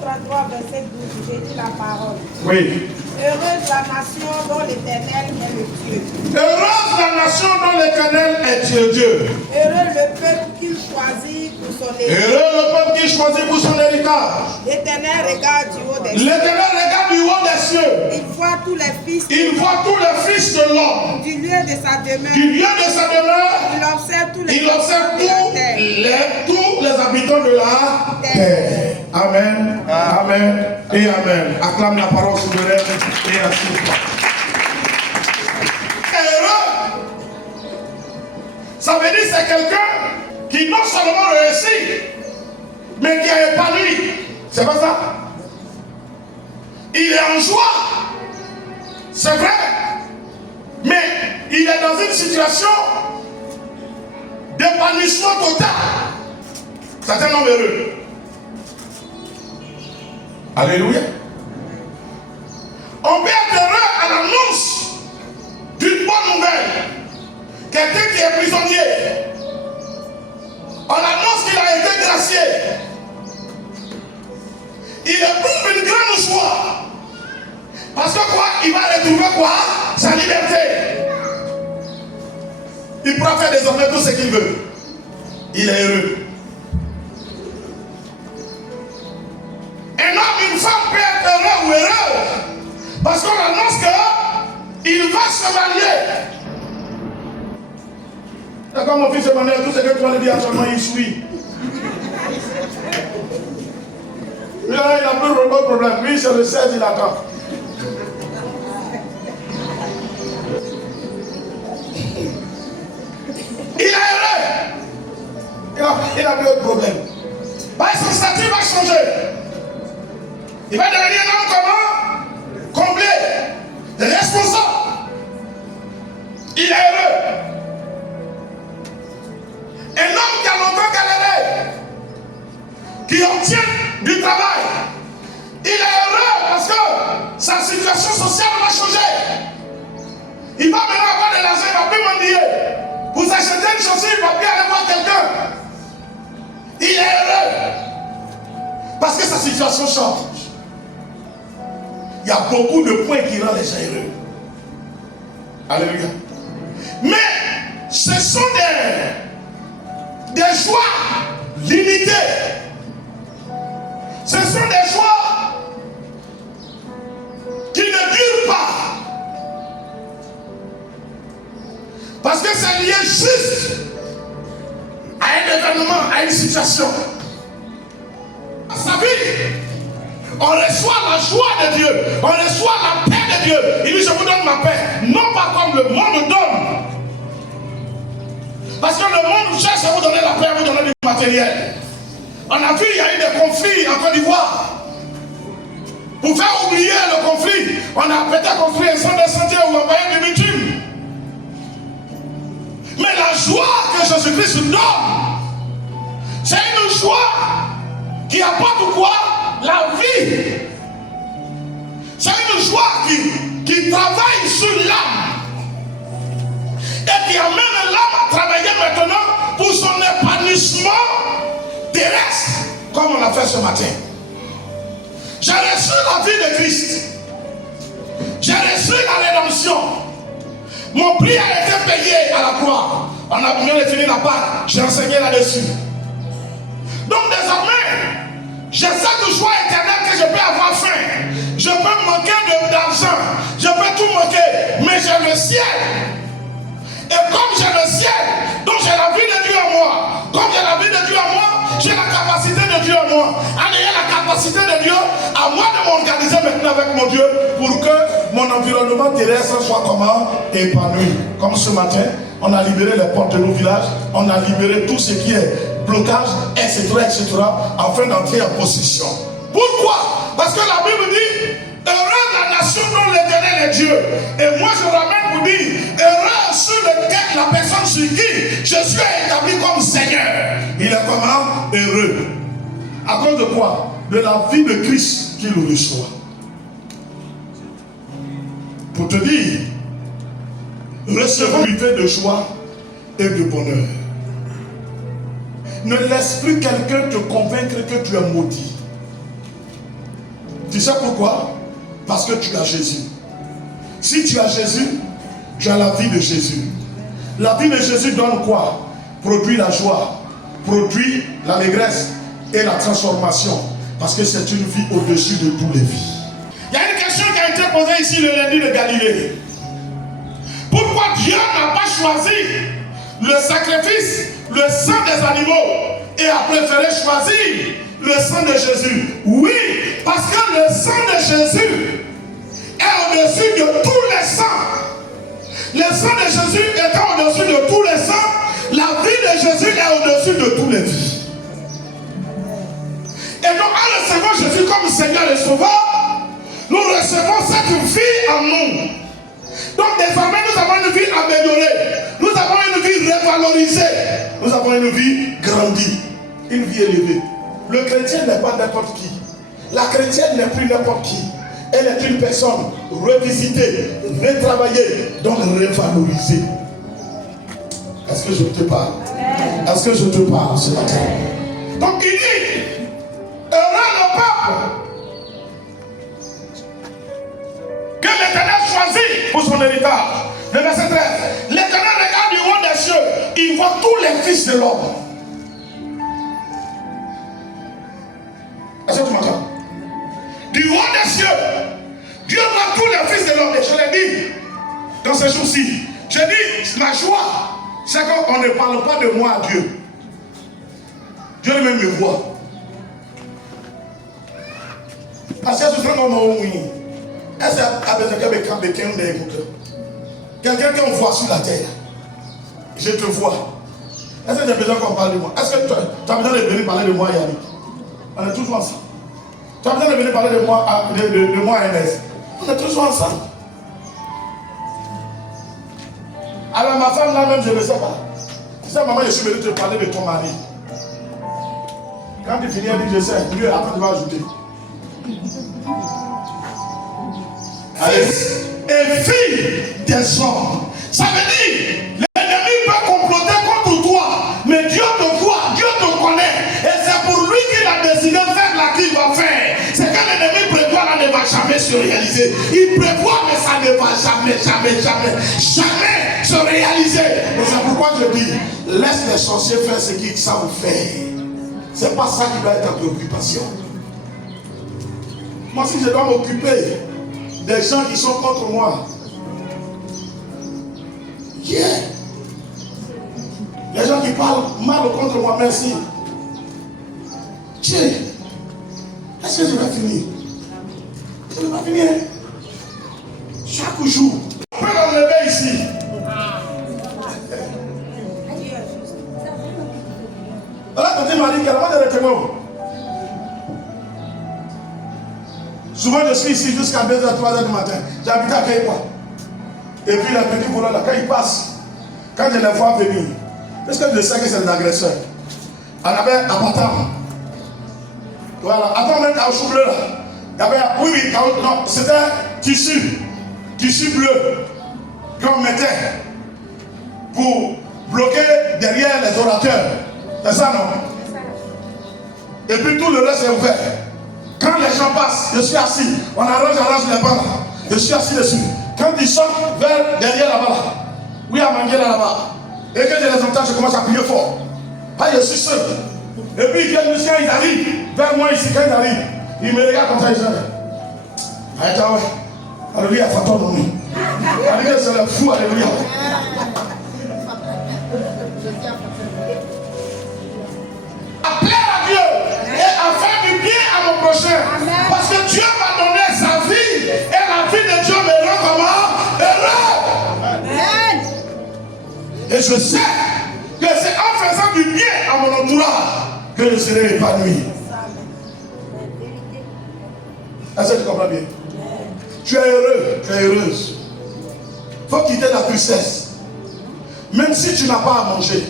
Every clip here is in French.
33, verset 12, j'ai dit la parole. Oui. Heureuse la nation dont l'Éternel est le Dieu. Heureuse la nation dont l'Éternel est Dieu. Heureux le peuple qu'il choisit pour son héritage. Heureux le peuple qu'il choisit pour son héritage. L'Éternel regarde du haut des cieux. L'Éternel regarde du haut des cieux. Il voit tous les fils. Il voit tous les fils de l'homme. Du lieu de sa demeure. Du lieu de sa demeure. Il observe tous les tous les habitants de la terre. Amen. Amen. Et amen. Acclame la parole souveraine et assure-toi. Heureux. Ça veut dire c'est quelqu'un qui non seulement réussit, mais qui est épanoui. C'est pas ça? Il est en joie. C'est vrai. Mais il est dans une situation d'épanouissement total. C'est un homme heureux. Alléluia. On peut être heureux à l'annonce d'une bonne nouvelle. Quelqu'un qui est prisonnier, on annonce qu'il a été gracié. Il éprouve une grande joie. Parce que quoi? Il va retrouver quoi? Sa liberté. Il pourra faire désormais tout ce qu'il veut. Il est heureux. Un homme, une femme peut être heureux ou heureuse. Parce qu'on annonce qu'il va se marier. D'accord, mon fils Emmanuel, tout ce que tu vas lui dire actuellement, il suit. Lui, il n'a plus de problème. Lui, c'est le 16, il attend. Il est heureux. Il n'a plus de problème. Son statut va changer. Il va devenir un homme comment? Comblé, responsable. Il est heureux. Un homme qui a longtemps galéré, qui obtient du travail, il est heureux parce que sa situation sociale va changer. Il va maintenant avoir de l'argent, il ne va plus mendier. Pour s'acheter une chaussure, il ne va plus aller voir quelqu'un. Il est heureux parce que sa situation change. Il y a beaucoup de points qui rendent les gens heureux. Alléluia. Mais ce sont des joies limitées. Ce sont des joies qui ne durent pas. Parce que c'est lié juste à un événement, à une situation. À sa vie, on reçoit la joie de Dieu, on reçoit la paix de Dieu. Il dit, je vous donne ma paix, non pas comme le monde donne. Parce que le monde cherche à vous donner la paix, à vous donner du matériel. On a vu, il y a eu des conflits en Côte d'Ivoire. Pour faire oublier le conflit, on a peut-être construit un centre de santé ou envoyé du bitume. Mais la joie que Jésus-Christ nous donne, c'est une joie qui apporte quoi? La vie. C'est une joie qui travaille sur l'âme et qui amène l'âme à travailler maintenant pour son épanouissement terrestre, comme on l'a fait ce matin. J'ai reçu la vie de Christ. J'ai reçu la rédemption. Mon prix a été payé à la croix. On vient de finir la part. J'ai enseigné là-dessus. Donc désormais, j'ai cette joie éternelle que je peux avoir faim. Je peux manquer d'argent. Je peux tout manquer. Mais j'ai le ciel. Et comme j'ai le ciel, donc j'ai la vie de Dieu en moi. Comme j'ai la vie de Dieu en moi, j'ai la capacité de Dieu en moi. En ayant la capacité de Dieu, à moi de m'organiser maintenant avec mon Dieu pour que mon environnement terrestre soit comment? Épanoui. Comme ce matin, on a libéré les portes de nos villages, on a libéré tout ce qui est blocage, etc., afin d'entrer en possession. Pourquoi? Parce que la Bible dit, heureux la nation dont l'Éternel est Dieu. Et moi je ramène pour dire, heureux sur lequel la personne sur qui je suis établi comme Seigneur. Il est comment? Heureux. À cause de quoi? De la vie de Christ qu'il reçoit. Pour te dire, recevons une vie de joie et de bonheur. Ne laisse plus quelqu'un te convaincre que tu es maudit. Tu sais pourquoi? Parce que tu as Jésus. Si tu as Jésus, tu as la vie de Jésus. La vie de Jésus donne quoi? Produit la joie, produit l'allégresse et la transformation. Parce que c'est une vie au-dessus de toutes les vies. Il y a une question qui a été posée ici le lundi de Galilée. Pourquoi Dieu n'a pas choisi le sacrifice, le sang des animaux et a préféré choisir le sang de Jésus? Oui, parce que le sang de Jésus est au-dessus de tous les sangs. Le sang de Jésus étant au-dessus de tous les sangs, la vie de Jésus est au-dessus de tous les vies. Et donc, en recevant Jésus comme Seigneur et Sauveur, nous recevons cette vie en nous. Donc, désormais, nous avons une vie améliorée. Nous avons une vie revalorisée. Nous avons une vie grandie. Une vie élevée. Le chrétien n'est pas n'importe qui. La chrétienne n'est plus n'importe qui. Elle est une personne revisitée, retravaillée, donc revalorisée. Est-ce que je te parle? Est-ce que je te parle ce matin? Donc, il dit, heureux le peuple que l'Éternel choisit pour son héritage. Le verset 13. L'Éternel regarde du haut des cieux, il voit tous les fils de l'homme. Est-ce que tu m'entends? Du haut des cieux, Dieu voit tous les fils de l'homme. Et je l'ai dit dans ce jour-ci. Je dis, ma joie, c'est qu'on ne parle pas de moi à Dieu. Dieu lui-même me voit. Parce que ce serait mon oui. Est-ce que quelqu'un qu'on voit sur la terre? Je te vois. Est-ce que tu as besoin qu'on parle de moi? Est-ce que tu as besoin de venir parler de moi, Yannick? On est toujours ensemble. Tu as besoin de venir parler de moi, de moi à NS. On est toujours ensemble. Alors ma femme là-même, je ne sais pas. Tu sais, maman, je suis venu te parler de ton mari. Quand tu finis, elle dit, je sais. Dieu, après tu vas ajouter. Allez. Et fille des hommes. Ça veut dire, l'ennemi peut comploter contre toi, mais Dieu te voit, Dieu te connaît. Et c'est pour lui qu'il a décidé de faire là qu'il va faire. C'est que l'ennemi prévoit là ne va jamais se réaliser. Il prévoit, mais ça ne va jamais se réaliser. Et c'est pourquoi je dis, laisse les sorciers faire ce qu'ils savent faire. C'est pas ça qui doit être ta préoccupation. Moi, si je dois m'occuper des gens qui sont contre moi, yeah. Les gens qui parlent mal contre moi, merci. Tiens, est-ce que je vais finir? Je ne vais pas finir. Chaque jour, on peut l'enlever ici. Voilà, petit mari, quelle est la témoin? Souvent, je suis ici jusqu'à 2h, 3h du matin. J'habite à Kaïpa. Et puis, les petits voleurs là, quand ils passent, quand je les vois venir, est-ce que je sais que c'est des agresseurs? On avait un bâtard. Voilà. Avant même caoutchouc bleu là. Il y avait, oui, non, c'était tissu bleu qu'on mettait pour bloquer derrière les orateurs. C'est ça, non? Et puis tout le reste est ouvert. Quand les gens passent, je suis assis. On arrange les bancs. Je suis assis dessus. Quand ils sortent vers derrière là-bas, oui, à manger là-bas, et que je les entends, je commence à prier fort. Ah, je suis seul. Et puis, les musiciens, ils arrivent vers moi ici. Quand ils arrivent, ils me regardent comme ça, ils disent, ah, ouais. Alléluia, fantôme, oui. Alléluia, c'est le fou, alléluia. À plaire à Dieu et à faire du bien à mon prochain. Parce que Dieu m'a donné sa vie et la vie de Dieu me rend comment? Heureux. Amen. Et je sais que c'est en faisant du bien à mon entourage que je serai épanoui. Est-ce que tu comprends bien? Tu es heureux, tu es heureuse. Il faut quitter la tristesse. Même si tu n'as pas à manger,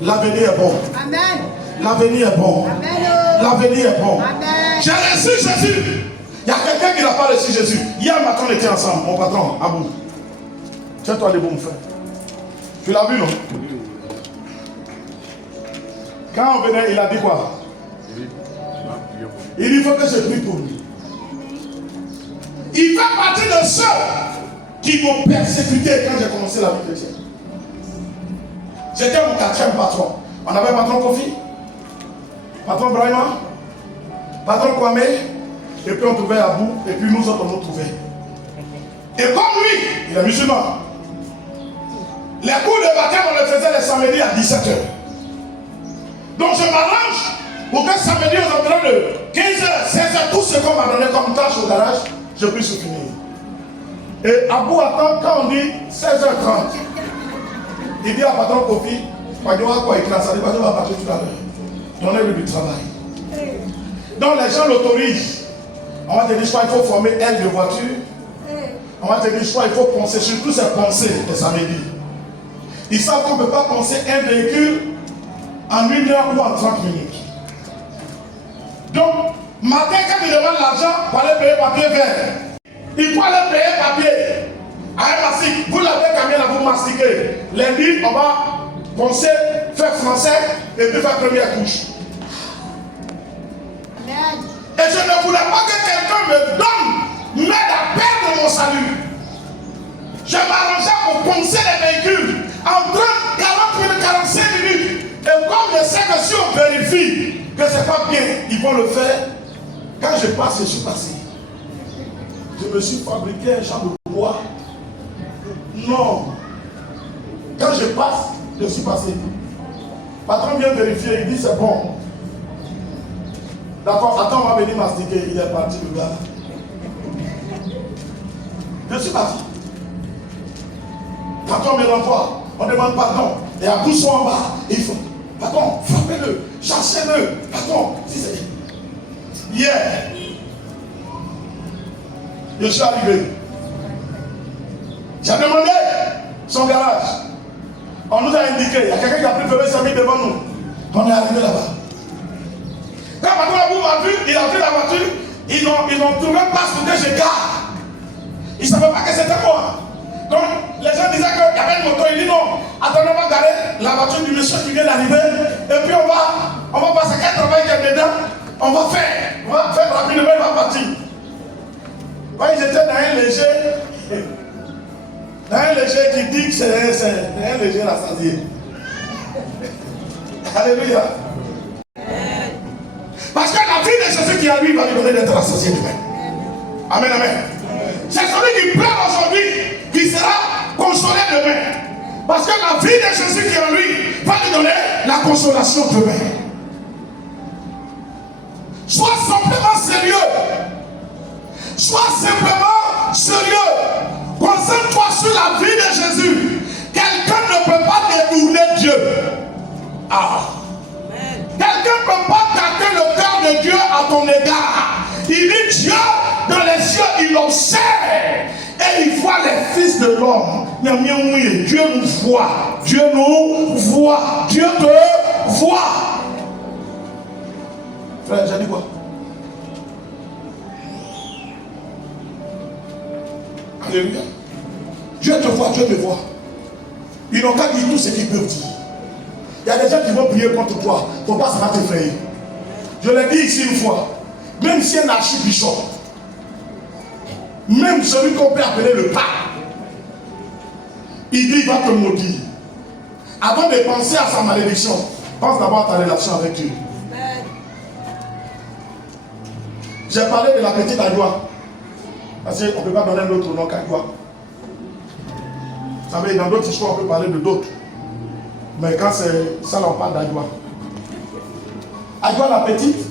l'avenir est bon. Amen. L'avenir est bon. Amen. L'avenir est bon. Amen. J'ai reçu Jésus. Il y a quelqu'un qui n'a pas reçu Jésus. Hier matin, on était ensemble, mon patron, Abou. Tiens-toi debout, mon frère. Tu l'as vu, non? Quand on venait, il a dit quoi? Il dit, il faut que je prie pour lui. Il fait partie de ceux qui m'ont persécuté quand j'ai commencé la vie chrétienne. J'étais mon 4e patron. On avait patron Kofi, patron Brahima, patron Kwame, et puis on trouvait Abou, et puis nous autres on nous trouvait. Et comme lui, il est musulman. Les cours de baptême, on les faisait les samedis à 17h. Donc je m'arrange pour que samedi aux environs de 15h, 16h, tout ce qu'on m'a donné comme tâche au garage, je puisse finir. Et Abou attend quand on dit 16h30. Il dit à patron Kofi, quoi, il classe, il va partir tout à l'heure. Donnez-lui du travail. Donc les gens l'autorisent. On va te dire, soit il faut former aile de voiture. On va te dire, soit il faut penser, surtout ces pensées les samedis. Ils savent qu'on ne peut pas penser un véhicule en 1 heure ou en 30 minutes. Donc, matin, quand il demande l'argent pour aller payer papier vert, il faut aller payer papier à un mastic. Vous l'avez quand même, vous mastiquez. Lundi, on va penser, faire français et puis faire première couche. Et je ne voulais pas que quelqu'un me donne, m'aide à perdre mon salut. Je m'arrangeais pour penser les véhicules en 30, 40 minutes, 45 minutes. Et comme je sais que si on vérifie que c'est pas bien, ils vont le faire. Quand je passe, je suis passé. Je me suis fabriqué un champ de bois. Non. Quand je passe, je suis passé. Le patron vient vérifier, il dit c'est bon. D'accord, attends, on va venir mastiquer. Il est parti, le gars. Je suis parti. Patron me l'envoie. On demande pardon. Et à tous en bas, il faut. Patron, frappez-le, chassez-le. Patron, si c'est. Hier, je suis arrivé. J'ai demandé son garage. On nous a indiqué, il y a quelqu'un qui a pris le service devant nous. On est arrivé là-bas. Quand patron Abou m'a vu, il a pris la voiture, ils ont trouvé place pour que je garde. Ils ne savaient pas que c'était moi. Donc, les gens disaient qu'il y avait une moto. Il dit non, attendez, on va garer la voiture du monsieur qui vient d'arriver. Et puis on va passer quel travail qu'il y a dedans. On va faire rapidement, il va partir. Quand ils étaient dans un léger qui dit que c'est un léger rassasié. Alléluia. Parce que la vie de Jésus qui a lui va lui donner d'être rassasié demain. Amen, amen. C'est celui qui pleure aujourd'hui qui sera consolé demain. Parce que la vie de Jésus qui est en lui va lui donner la consolation demain. Sois simplement sérieux. Sois simplement sérieux. Concentre-toi sur la vie de Jésus. Quelqu'un ne peut pas détourner Dieu. Quelqu'un ne peut pas garder le cœur de Dieu à ton égard. Il dit Dieu dans les cieux, il observe. Et il voit les fils de l'homme. Dieu nous voit. Dieu nous voit. Dieu te voit. Frère, j'ai dit quoi? Alléluia. Dieu te voit, Dieu te voit. Ils n'ont qu'à dire tout ce qu'ils peuvent dire. Il y a des gens qui vont prier contre toi. Il ne faut pas se faire effrayer. Je l'ai dit ici une fois. Même si un archibishop, même celui qu'on peut appeler le pape, il dit il va te maudire. Avant de penser à sa malédiction, pense d'abord à ta relation avec Dieu. J'ai parlé de la petite Agua. Parce qu'on ne peut pas donner un autre nom qu'Agua. Vous savez, dans d'autres histoires, on peut parler de d'autres. Mais quand c'est ça, on parle d'Agua. Agua la petite.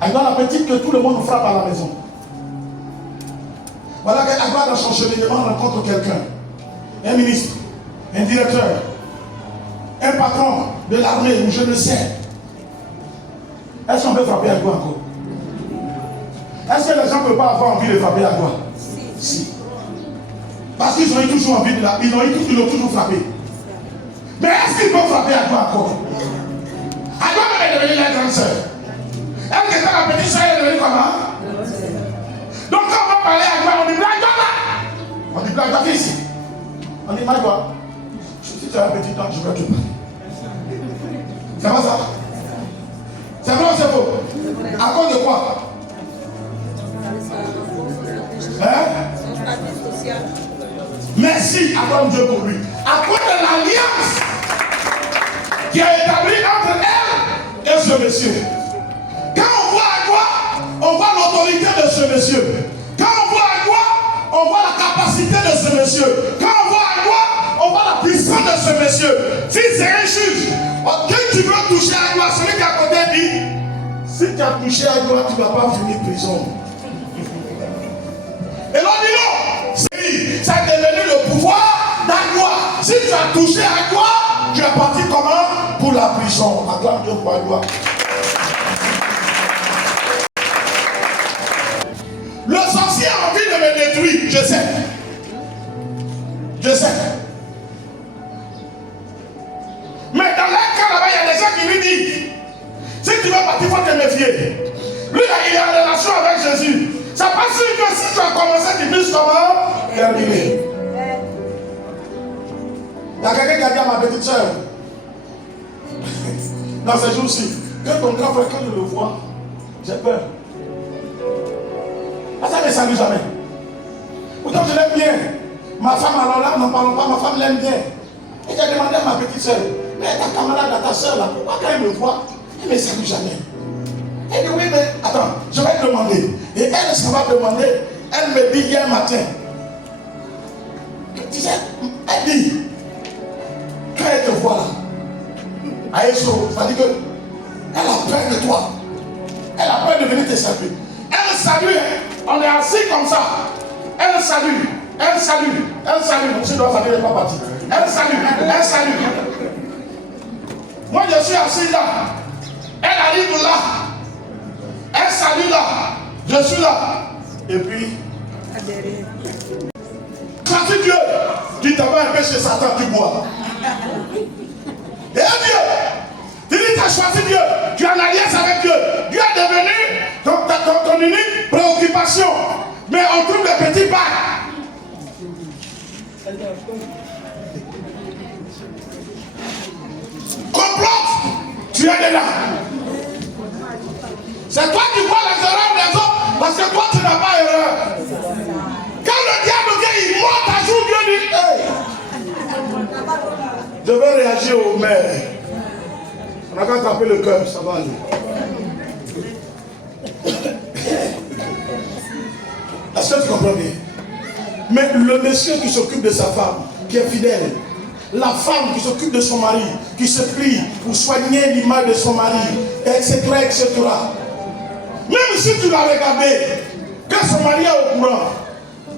Agua la petite que tout le monde frappe à la maison. Voilà qu'Agua dans son cheminement rencontre quelqu'un. Un ministre, un directeur, un patron de l'armée ou je ne sais. Est-ce qu'on peut frapper Agua encore? Est-ce que les gens ne peuvent pas avoir envie de frapper Agua? Si. Parce qu'ils ont eu toujours envie de la. Ils l'ont toujours frappé. Mais est-ce qu'ils peuvent frapper Agua encore? Agua est devenue la grande sœur. Elle qui était la petite sœur, elle est devenue comment? Donc quand on va parler à Agua, on dit Agua là. On dit Agua, viens ici. On dit Agua, si tu as un petit temps, je vais te parler. C'est vrai ça? C'est vrai ou c'est faux? À cause de quoi? réussi, acclame Dieu pour lui. À cause de l'alliance qui a établi entre elle et ce monsieur. Quand on voit à quoi, on voit l'autorité de ce monsieur. Quand on voit à quoi, on voit la capacité de ce monsieur. Quand on voit à quoi, on voit la puissance de ce monsieur. Si c'est un juge, quand tu veux toucher à gloire, celui qui est à côté dit, si tu as touché à gloire, tu ne vas pas finir prison. Et l'on dit non, ça a devenu le pouvoir d'Agua. Si tu as touché à gloire, tu es parti comment? Pour la prison. Acclame Dieu pour Agua. Le sorcier a envie de me détruire, je sais. Je sais. Mais dans leur cas là-bas, il y a des gens qui lui disent, si tu veux partir, il faut te méfier. Lui, il est en relation avec Jésus. Ça pas sûr que si tu as commencé, tu puisses comment terminer. Il y a quelqu'un qui a dit à ma petite soeur, dans ces jours-ci, que ton grand frère, quand je le vois, j'ai peur. Ça ne salue jamais. Pourtant, je l'aime bien. Ma femme, alors là, n'en parlons pas, ma femme l'aime bien. Et j'ai demandé à ma petite soeur, mais ta camarade, ta soeur là, pourquoi quand elle me voit, elle ne me salue jamais? Elle dit oui, mais attends, je vais te demander. Et elle, ça va demander, elle me dit hier matin, tu sais, elle dit, quand elle te voit là, à Eso, ça dit que elle a peur de toi. Elle a peur de venir te saluer. Elle salue, on est assis comme ça. Elle salue, elle salue, elle salue. Monsieur doit saluer, elle n'est pas partie. Elle salue, elle salue. Moi je suis assis là. Elle arrive là. Elle salue là. Je suis là. Et puis, choisis Dieu. Tu t'en vas un peu chez Satan, tu bois. Et un Dieu. Tu dis, tu as choisi Dieu. Tu es en alliance avec Dieu. Dieu est devenu ton unique préoccupation. Mais on trouve des petits bacs. Complote. Tu es dedans. C'est toi qui vois les erreurs des autres. Parce que toi, tu n'as pas erreur. Quand le diable vient, il monte à jour, Dieu dit, hey. Je vais réagir au maire. On n'a qu'à taper le cœur, ça va aller. Est-ce que tu comprends bien? Mais le monsieur qui s'occupe de sa femme, qui est fidèle, la femme qui s'occupe de son mari, qui se plie pour soigner l'image de son mari, etc., etc. Même si tu l'as regardé, quand son mari est au courant,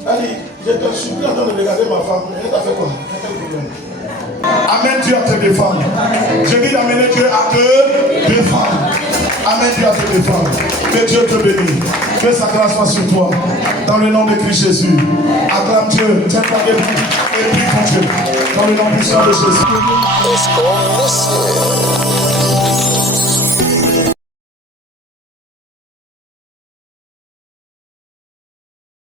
elle dit, je te supplie en train de regarder ma femme, elle t'a fait quoi? Quel problème? Amène Dieu à te défendre. Je dis d'amener Dieu à te défendre. Amène Dieu à te défendre. Que Dieu te bénisse. Que sa grâce soit sur toi. Dans le nom de Christ Jésus. Acclame Dieu. Tiens-toi debout. Et prie pour Dieu. Dans le nom puissant de Jésus.